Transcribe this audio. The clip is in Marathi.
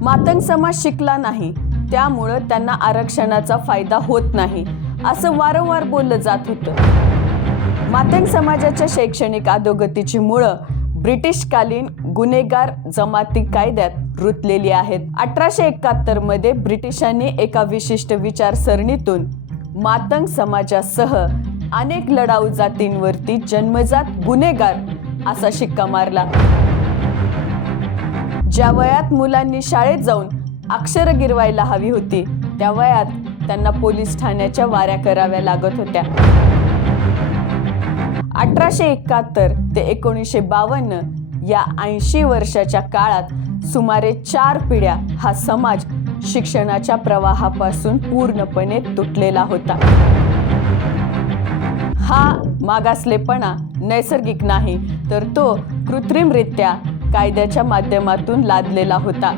मातंग समाज शिकला नाही, त्यामुळे त्यांना आरक्षणाचा फायदा होत नाही असं वारंवार बोललं जात होतं। मातंग समाजाच्या शैक्षणिक अधोगतीची मुळं ब्रिटिशकालीन गुन्हेगार जमाती कायद्यात रुतलेली आहेत। 1871 मध्ये ब्रिटिशांनी एका विशिष्ट विचारसरणीतून मातंग समाजासह अनेक लढाऊ जातींवरती जन्मजात गुन्हेगार असा शिक्का मारला। ज्या वयात मुलांनी शाळेत जाऊन अक्षर गिरवायला हवी होती, त्या वयात त्यांना पोलीस ठाण्याच्या वाऱ्या कराव्या लागत होत्या। 1871 ते 1952 या 80 वर्षाच्या काळात सुमारे 4 पिढ्या हा समाज शिक्षणाच्या प्रवाहापासून पूर्णपणे तुटलेला होता। हा मागासलेपणा नैसर्गिक नाही, तर तो कृत्रिमरित्या कायद्याच्या माध्यमातून लादलेला होता।